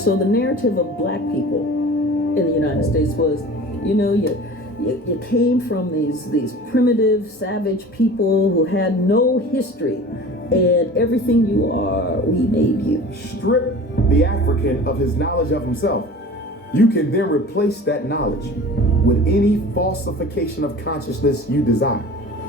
So the narrative of black people in the United States was, you came from these primitive, savage people who had no history, and everything you are, we made you. Strip the African of his knowledge of himself. You can then replace that knowledge with any falsification of consciousness you desire.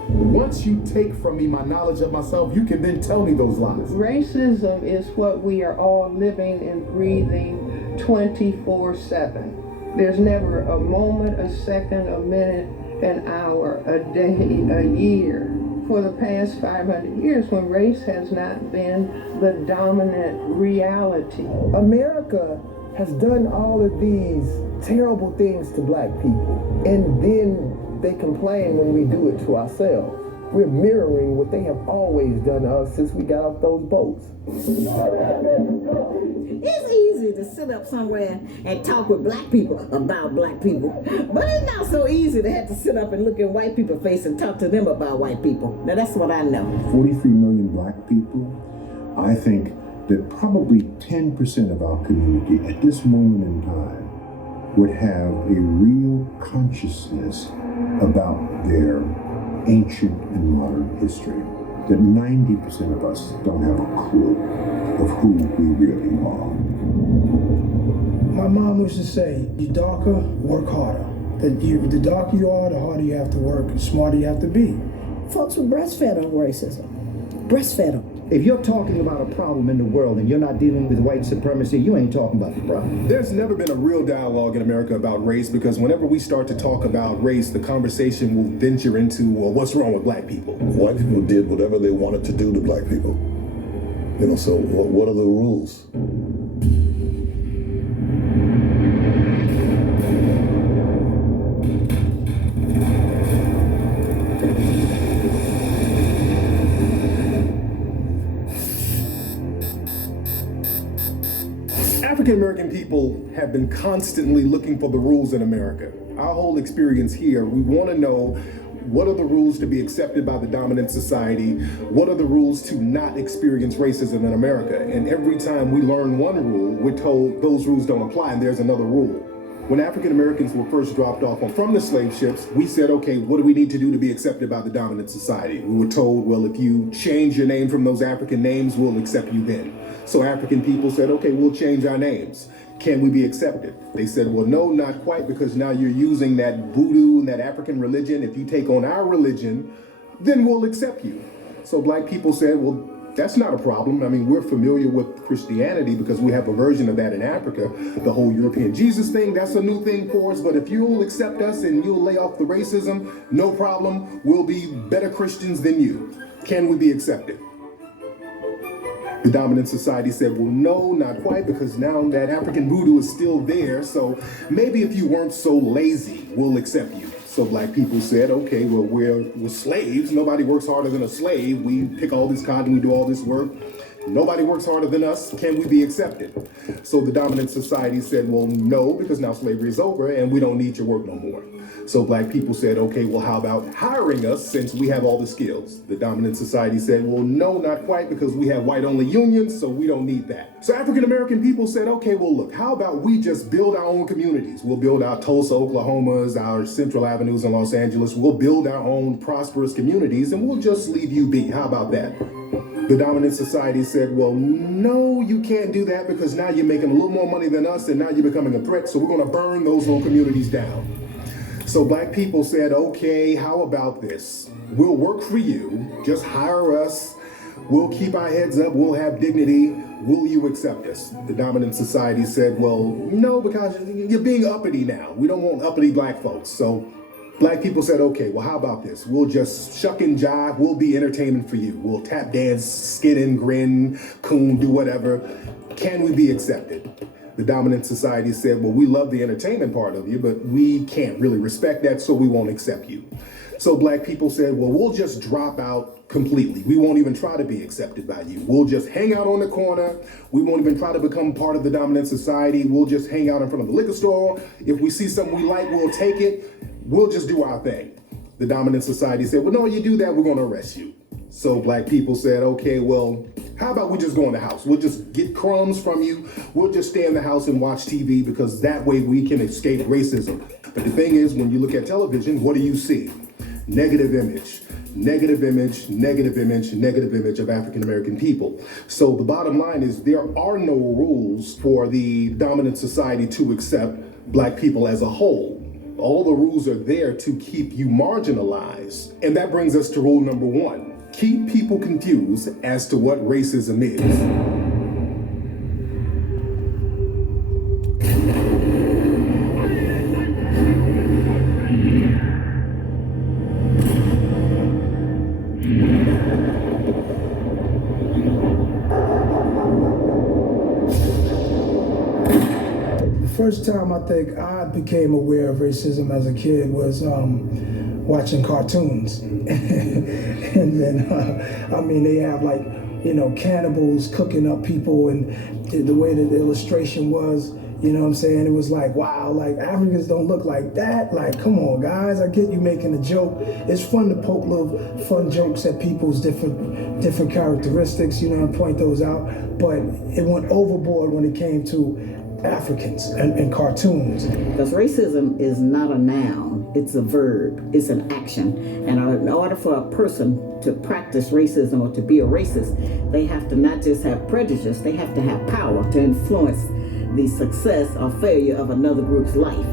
Once you take from me my knowledge of myself, you can then tell me those lies. Racism is what we are all living and breathing 24/7. There's never a moment, a second, a minute, an hour, a day, a year for the past 500 years when race has not been the dominant reality. America has done all of these terrible things to black people, and then they complain when we do it to ourselves. We're mirroring what they have always done to us since we got off those boats. It's easy to sit up somewhere and talk with black people about black people, but it's not so easy to have to sit up and look in white people's face and talk to them about white people. Now that's what I know. 43 million black people, I think that probably 10% of our community at this moment in time would have a real consciousness about their ancient and modern history. That 90% of us don't have a clue of who we really are. My mom used to say, you darker, work harder. The darker you are, the harder you have to work, the smarter you have to be. Folks were breastfed on racism. Breastfed them. If you're talking about a problem in the world and you're not dealing with white supremacy, you ain't talking about the problem. There's never been a real dialogue in America about race, because whenever we start to talk about race, the conversation will venture into, well, what's wrong with black people? White people did whatever they wanted to do to black people. So what are the rules? African American people have been constantly looking for the rules in America. Our whole experience here, we want to know, what are the rules to be accepted by the dominant society? What are the rules to not experience racism in America? And every time we learn one rule, we're told those rules don't apply and there's another rule. When African Americans were first dropped off from the slave ships, we said, okay, what do we need to do to be accepted by the dominant society? We were told, well, if you change your name from those African names, we'll accept you then. So African people said, okay, we'll change our names. Can we be accepted? They said, well, no, not quite, because now you're using that voodoo and that African religion. If you take on our religion, then we'll accept you. So black people said, well, that's not a problem. I mean, we're familiar with Christianity because we have a version of that in Africa. The whole European Jesus thing, that's a new thing for us. But if you'll accept us and you'll lay off the racism, no problem. We'll be better Christians than you. Can we be accepted? The dominant society said, well, no, not quite, because now that African voodoo is still there. So maybe if you weren't so lazy, we'll accept you. So black people said, okay, well, we're slaves. Nobody works harder than a slave. We pick all this cotton, we do all this work. Nobody works harder than us. Can we be accepted? So the dominant society said, well, no, because now slavery is over and we don't need your work no more. So black people said, okay, well, how about hiring us since we have all the skills? The dominant society said, well, no, not quite, because we have white-only unions, so we don't need that. So African-American people said, okay, well, look, how about we just build our own communities? We'll build our Tulsa, Oklahomas, our Central Avenues in Los Angeles. We'll build our own prosperous communities, and we'll just leave you be. How about that? The dominant society said, well, no, you can't do that, because now you're making a little more money than us, and now you're becoming a threat, so we're going to burn those whole communities down. So black people said, okay, how about this? We'll work for you, just hire us, we'll keep our heads up, we'll have dignity, will you accept us? The dominant society said, well, no, because you're being uppity now. We don't want uppity black folks. So black people said, okay, well, how about this? We'll just shuck and jive, we'll be entertainment for you. We'll tap dance, skin and grin, coon, do whatever. Can we be accepted? The dominant society said, well, we love the entertainment part of you, but we can't really respect that, so we won't accept you. So black people said, well, we'll just drop out completely. We won't even try to be accepted by you. We'll just hang out on the corner. We won't even try to become part of the dominant society. We'll just hang out in front of the liquor store. If we see something we like, we'll take it. We'll just do our thing. The dominant society said, well, no, you do that, we're going to arrest you. So black people said, okay, well, how about we just go in the house? We'll just get crumbs from you. We'll just stay in the house and watch TV because that way we can escape racism. But the thing is, when you look at television, what do you see? Negative image, negative image, negative image, negative image of African American people. So the bottom line is there are no rules for the dominant society to accept black people as a whole. All the rules are there to keep you marginalized. And that brings us to rule number 1. Keep people confused as to what racism is. First time I think I became aware of racism as a kid was watching cartoons. And then, I mean, they have like, you know, cannibals cooking up people, and the way that the illustration was, you know what I'm saying? It was like, wow, like Africans don't look like that. Like, come on, guys, I get you making a joke. It's fun to poke little fun jokes at people's different characteristics, you know, and point those out. But it went overboard when it came to Africans and cartoons. Because racism is not a noun, it's a verb, it's an action. And in order for a person to practice racism or to be a racist, they have to not just have prejudice, they have to have power to influence the success or failure of another group's life.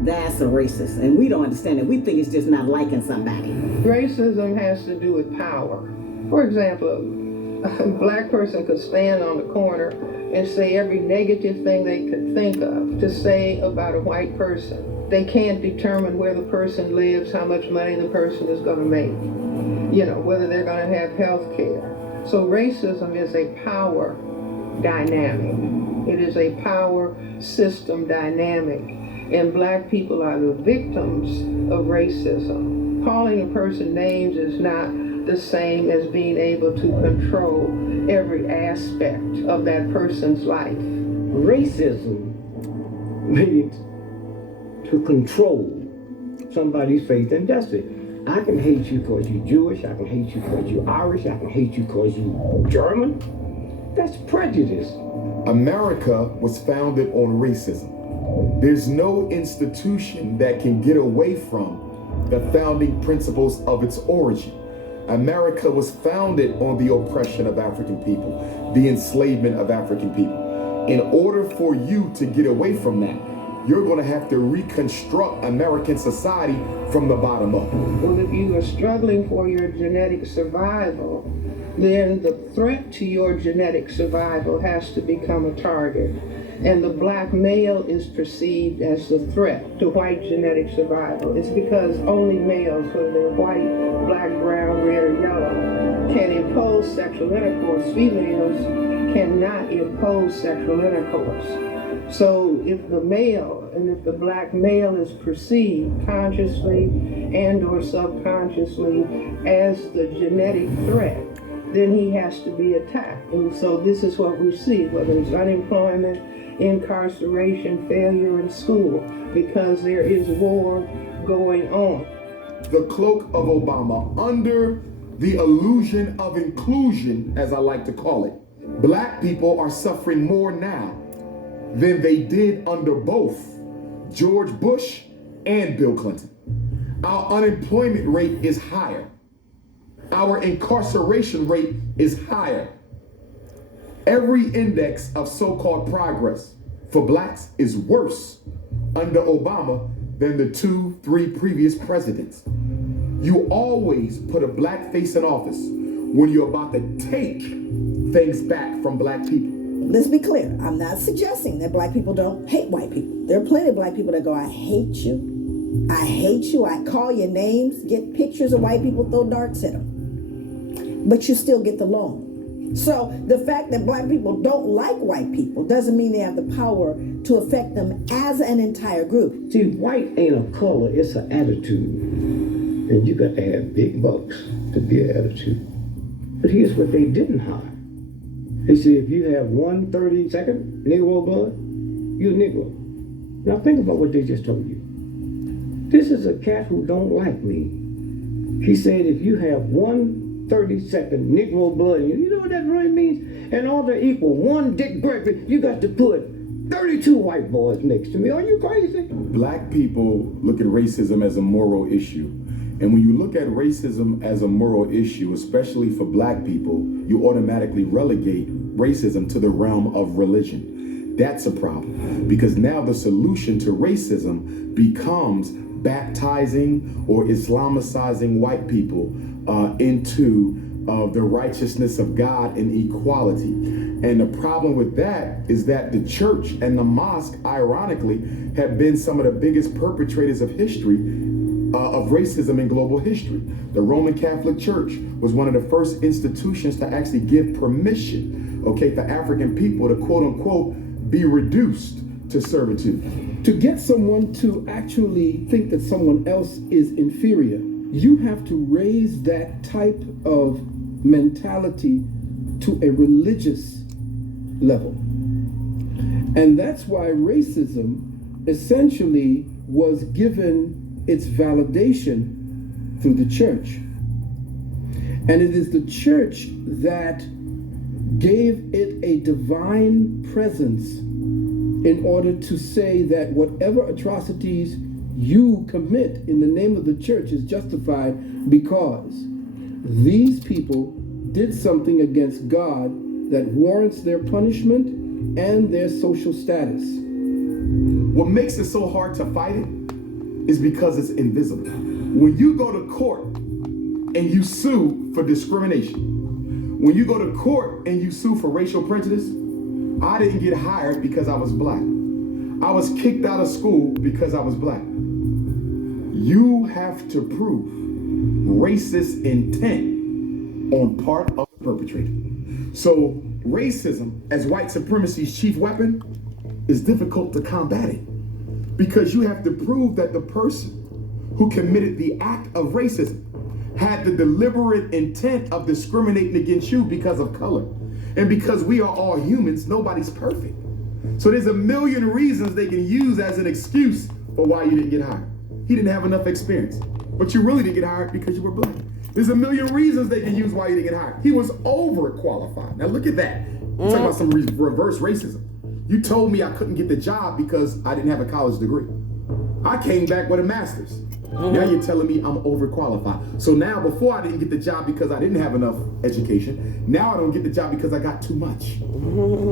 That's a racist, and we don't understand it. We think it's just not liking somebody. Racism has to do with power. For example, a black person could stand on the corner and say every negative thing they could think of to say about a white person. They can't determine where the person lives, how much money the person is going to make, you know, whether they're going to have health care. So racism is a power dynamic. It is a power system dynamic. And black people are the victims of racism. Calling a person names is not the same as being able to control every aspect of that person's life. Racism made to control somebody's faith and destiny. I can hate you because you're Jewish, I can hate you because you're Irish, I can hate you because you're German. That's prejudice. America was founded on racism. There's no institution that can get away from the founding principles of its origin. America was founded on the oppression of African people, the enslavement of African people. In order for you to get away from that, you're going to have to reconstruct American society from the bottom up. Well, if you are struggling for your genetic survival, then the threat to your genetic survival has to become a target. And the black male is perceived as the threat to white genetic survival. It's because only males, whether they're white, black, brown, red, or yellow, can impose sexual intercourse. Females cannot impose sexual intercourse. So if the male, and if the black male is perceived consciously and or subconsciously as the genetic threat, then he has to be attacked. And so this is what we see, whether it's unemployment, incarceration, failure in school, because there is war going on. The cloak of Obama, under the illusion of inclusion, as I like to call it, black people are suffering more now than they did under both George Bush and Bill Clinton. Our unemployment rate is higher. Our incarceration rate is higher. Every index of so-called progress for blacks is worse under Obama than the 2-3 previous presidents. You always put a black face in office when you're about to take things back from black people. Let's be clear. I'm not suggesting that black people don't hate white people. There are plenty of black people that go, I hate you. I hate you. I call your names, get pictures of white people, throw darts at them. But you still get the loan. So the fact that black people don't like white people doesn't mean they have the power to affect them as an entire group. See, white ain't a color, it's an attitude. And you got to have big bucks to be an attitude. But here's what they didn't hide. They said if you have 1/32 Negro blood, you're a Negro. Now think about what they just told you. This is a cat who don't like me. He said if you have 1 132nd Negro blood in you. You know what that really means? And all they're equal. One Dick Gregory, you got to put 32 white boys next to me. Are you crazy? Black people look at racism as a moral issue. And when you look at racism as a moral issue, especially for black people, you automatically relegate racism to the realm of religion. That's a problem, because now the solution to racism becomes baptizing or Islamicizing white people into the righteousness of God and equality. And the problem with that is that the church and the mosque, ironically, have been some of the biggest perpetrators of history, of racism in global history. The Roman Catholic Church was one of the first institutions to actually give permission, okay, for African people to quote unquote be reduced to servitude. To get someone to actually think that someone else is inferior, you have to raise that type of mentality to a religious level. And that's why racism essentially was given its validation through the church. And it is the church that gave it a divine presence in order to say that whatever atrocities you commit in the name of the church is justified because these people did something against God that warrants their punishment and their social status. What makes it so hard to fight it is because it's invisible. When you go to court and you sue for discrimination, when you go to court and you sue for racial prejudice, I didn't get hired because I was black. I was kicked out of school because I was black. You have to prove racist intent on part of the perpetrator. So racism, as white supremacy's chief weapon, is difficult to combat it because you have to prove that the person who committed the act of racism had the deliberate intent of discriminating against you because of color. And because we are all humans, nobody's perfect. So there's a million reasons they can use as an excuse for why you didn't get hired. He didn't have enough experience, but you really didn't get hired because you were black. There's a million reasons they can use why you didn't get hired. He was overqualified. Now look at that. You're talking about some reverse racism. You told me I couldn't get the job because I didn't have a college degree. I came back with a master's. Now you're telling me I'm overqualified. So now before I didn't get the job because I didn't have enough education, now I don't get the job because I got too much.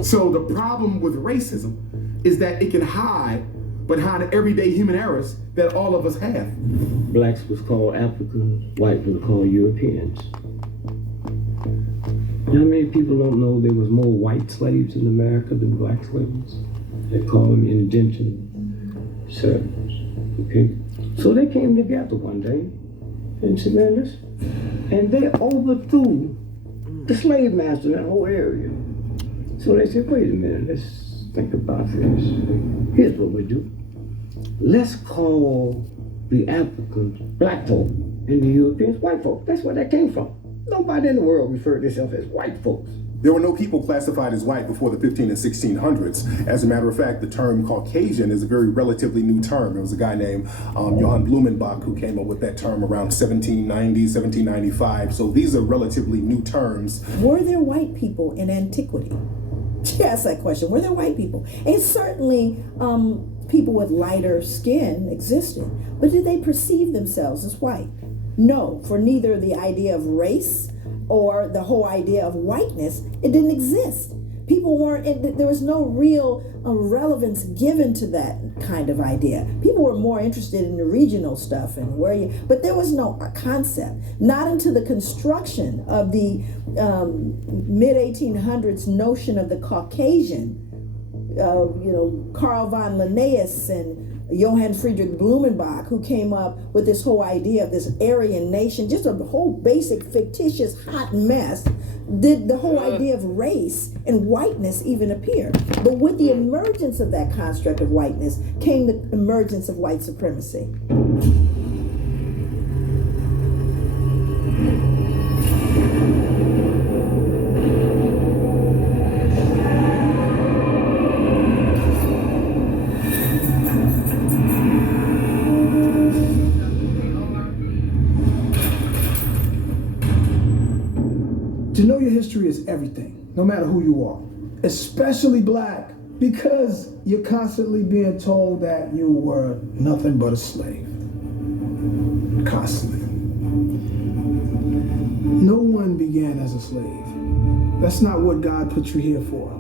So the problem with racism is that it can hide behind everyday human errors that all of us have. Blacks was called Africans, whites was called Europeans. You know how many people don't know there was more white slaves in America than black slaves? They call them indentured servants, okay? So they came together one day and said, man, listen. And they overthrew the slave master in that whole area. So they said, wait a minute, let's think about this. Here's what we do. Let's call the Africans black folk and the Europeans white folk. That's where that came from. Nobody in the world referred to themselves as white folks. There were no people classified as white before the 15 and 1600s. As a matter of fact, the term Caucasian is a very relatively new term. There was a guy named Johann Blumenbach who came up with that term around 1790, 1795. So these are relatively new terms. Were there white people in antiquity? She asked that question. Were there white people? And certainly people with lighter skin existed. But did they perceive themselves as white? No, for neither the idea of race or the whole idea of whiteness, it didn't exist. People weren't, there was no real relevance given to that kind of idea. People were more interested in the regional stuff and but there was no concept. Not until the construction of the mid-1800s notion of the Caucasian, Karl von Linnaeus and Johann Friedrich Blumenbach, who came up with this whole idea of this Aryan nation, just a whole basic fictitious hot mess, did the whole idea of race and whiteness even appear. But with the emergence of that construct of whiteness came the emergence of white supremacy. history is everything, no matter who you are, especially black, because you're constantly being told that you were nothing but a slave. Constantly. No one began as a slave. That's not what God put you here for.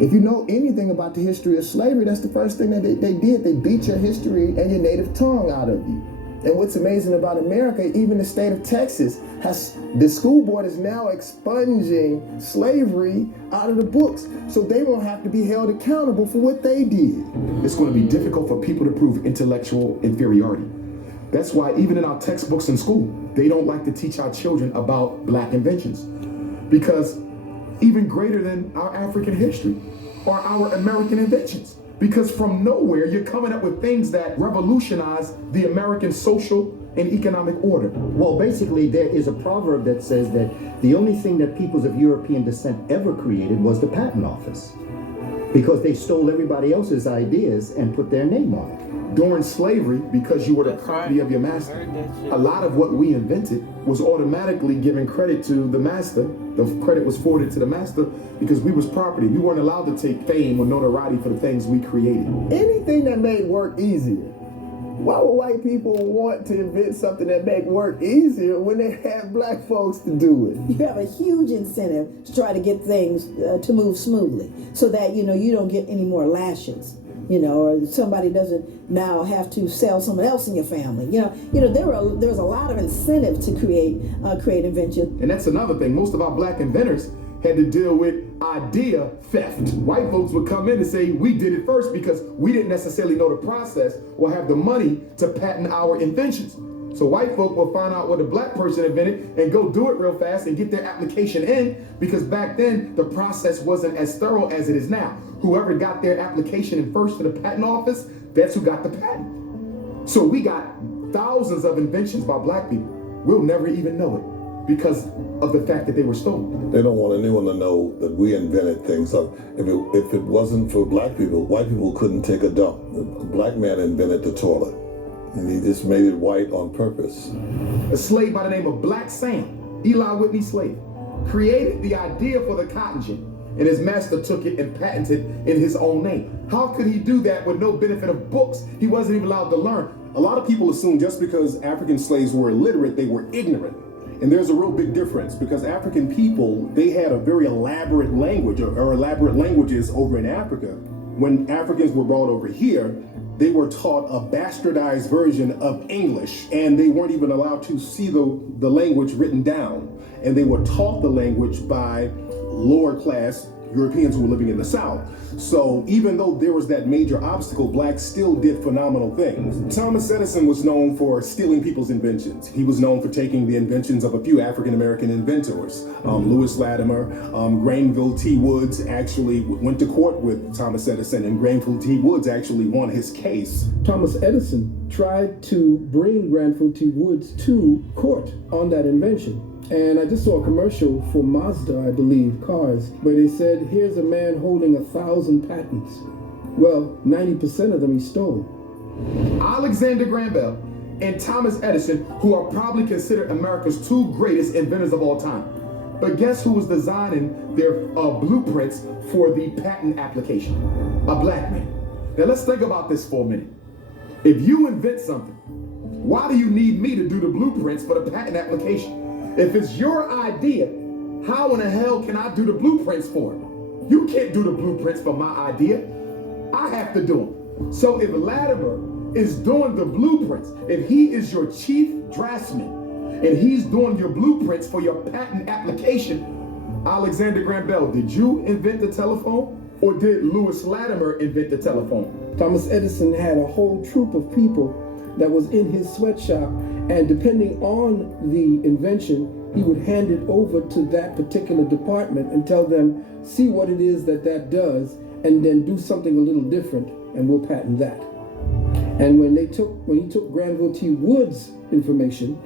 If you know anything about the history of slavery, that's the first thing that they did. They beat your history and your native tongue out of you. And what's amazing about America, even the state of Texas, the school board is now expunging slavery out of the books, so they won't have to be held accountable for what they did. It's going to be difficult for people to prove intellectual inferiority. That's why even in our textbooks in school, they don't like to teach our children about black inventions. Because even greater than our African history are our American inventions. Because from nowhere, you're coming up with things that revolutionize the American social and economic order. Well, basically, there is a proverb that says that the only thing that peoples of European descent ever created was the patent office, because they stole everybody else's ideas and put their name on it. During slavery, because you were the property of your master, a lot of what we invented was automatically given credit to the master. The credit was forwarded to the master because we was property. We weren't allowed to take fame or notoriety for the things we created. Anything that made work easier. Why would white people want to invent something that make work easier when they have black folks to do it? You have a huge incentive to try to get things to move smoothly, so that you don't get any more lashes, or somebody doesn't now have to sell someone else in your family. There's a lot of incentive to create invention. And that's another thing. Most of our black inventors had to deal with idea theft. White folks would come in and say, we did it first because we didn't necessarily know the process or have the money to patent our inventions. So white folk will find out what a black person invented and go do it real fast and get their application in, because back then the process wasn't as thorough as it is now. Whoever got their application in first to the patent office, that's who got the patent. So we got thousands of inventions by black people. We'll never even know it because of the fact that they were stolen. They don't want anyone to know that we invented things. If it wasn't for black people, white people couldn't take a dump. The black man invented the toilet, and he just made it white on purpose. A slave by the name of Black Sam, Eli Whitney's slave, created the idea for the cotton gin, and his master took it and patented in his own name. How could he do that with no benefit of books? He wasn't even allowed to learn. A lot of people assume just because African slaves were illiterate, they were ignorant. And there's a real big difference, because African people, they had a very elaborate language or elaborate languages over in Africa. When Africans were brought over here, they were taught a bastardized version of English, and they weren't even allowed to see the language written down. And they were taught the language by lower class Europeans who were living in the South. So even though there was that major obstacle, blacks still did phenomenal things. Thomas Edison was known for stealing people's inventions. He was known for taking the inventions of a few African-American inventors. Lewis Latimer, Granville T. Woods actually went to court with Thomas Edison, and Granville T. Woods actually won his case. Thomas Edison tried to bring Granville T. Woods to court on that invention. And I just saw a commercial for Mazda, I believe, cars, where they said, here's a man holding 1,000 patents. Well, 90% of them he stole. Alexander Graham Bell and Thomas Edison, who are probably considered America's two greatest inventors of all time. But guess who was designing their blueprints for the patent application? A black man. Now let's think about this for a minute. If you invent something, why do you need me to do the blueprints for the patent application? If it's your idea, how in the hell can I do the blueprints for it? You can't do the blueprints for my idea. I have to do them. So if Latimer is doing the blueprints, if he is your chief draftsman, and he's doing your blueprints for your patent application, Alexander Graham Bell, did you invent the telephone, or did Lewis Latimer invent the telephone? Thomas Edison had a whole troop of people that was in his sweatshop, and depending on the invention, he would hand it over to that particular department and tell them, see what it is that does, and then do something a little different, and we'll patent that. And when he took Granville T. Woods' information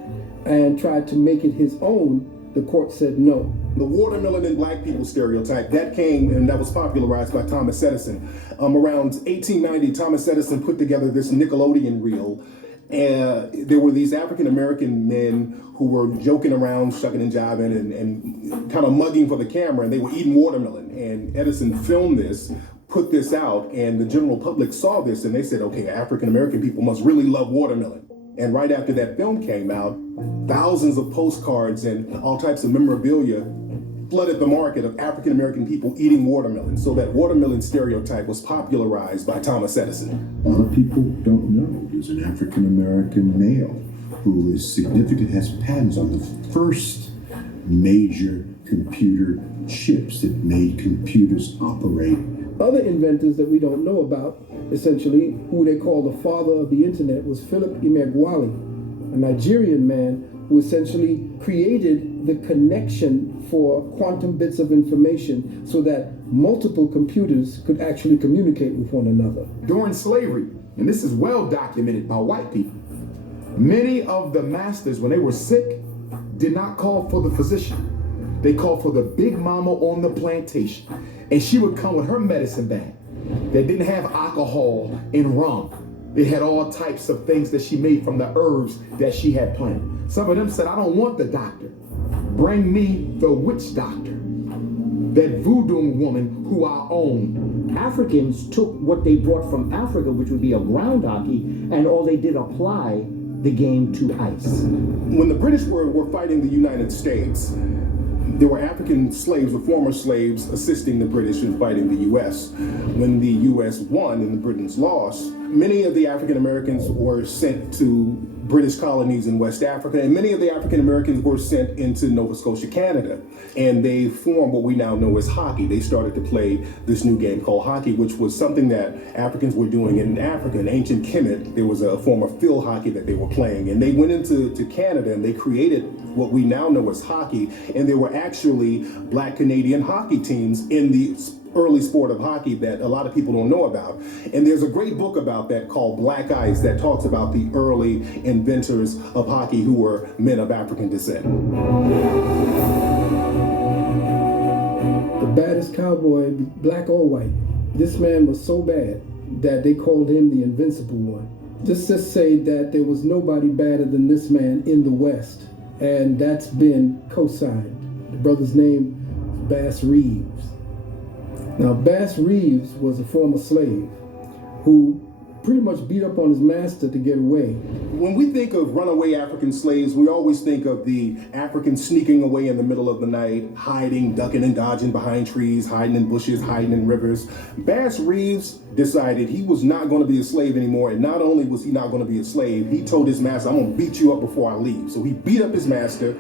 and tried to make it his own, the court said no. The watermelon and black people stereotype, that came and that was popularized by Thomas Edison. Around 1890, Thomas Edison put together this Nickelodeon reel, And there were these African American men who were joking around, shucking and jiving, and kind of mugging for the camera, and they were eating watermelon. And Edison filmed this, put this out, and the general public saw this, and they said, okay, African American people must really love watermelon. And right after that film came out, thousands of postcards and all types of memorabilia flooded the market of African American people eating watermelon. So that watermelon stereotype was popularized by Thomas Edison. A lot of people don't know there's an African American male who is significant, has patents on the first major computer chips that made computers operate. Other inventors that we don't know about, essentially, who they call the father of the internet, was Philip Emeagwali, a Nigerian man who essentially created the connection for quantum bits of information so that multiple computers could actually communicate with one another. During slavery, and this is well documented by white people, many of the masters, when they were sick, did not call for the physician. They called for the big mama on the plantation. And she would come with her medicine bag that didn't have alcohol and rum. They had all types of things that she made from the herbs that she had planted. Some of them said, I don't want the doctor. Bring me the witch doctor, that voodoo woman who I own. Africans took what they brought from Africa, which would be a ground hockey, and all they did apply the game to ice. When the British were fighting the United States, there were African slaves or former slaves assisting the British in fighting the U.S. When the U.S. won and the Britons lost, many of the African Americans were sent to British colonies in West Africa, and many of the African Americans were sent into Nova Scotia, Canada, and they formed what we now know as hockey. They started to play this new game called hockey, which was something that Africans were doing in Africa. In ancient Kemet, there was a form of field hockey that they were playing, and they went into Canada and they created what we now know as hockey, and there were actually Black Canadian hockey teams in the early sport of hockey that a lot of people don't know about. And there's a great book about that called Black Ice that talks about the early inventors of hockey who were men of African descent. The baddest cowboy, black or white. This man was so bad that they called him the Invincible One. Just to say that there was nobody badder than this man in the West, and that's been co-signed. The brother's name is Bass Reeves. Now, Bass Reeves was a former slave who pretty much beat up on his master to get away. When we think of runaway African slaves, we always think of the Africans sneaking away in the middle of the night, hiding, ducking and dodging behind trees, hiding in bushes, hiding in rivers. Bass Reeves decided he was not going to be a slave anymore, and not only was he not going to be a slave, he told his master, I'm going to beat you up before I leave. So he beat up his master,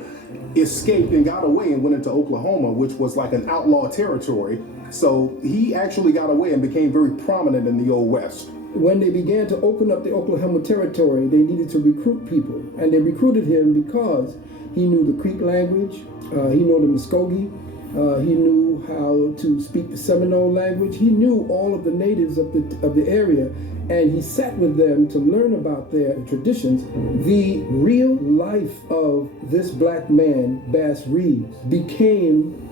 escaped and got away and went into Oklahoma, which was like an outlaw territory. So he actually got away and became very prominent in the Old West. When they began to open up the Oklahoma territory, they needed to recruit people. And they recruited him because he knew the Creek language, he knew the Muskogee, he knew how to speak the Seminole language. He knew all of the natives of the area, and he sat with them to learn about their traditions. The real life of this black man, Bass Reeves, became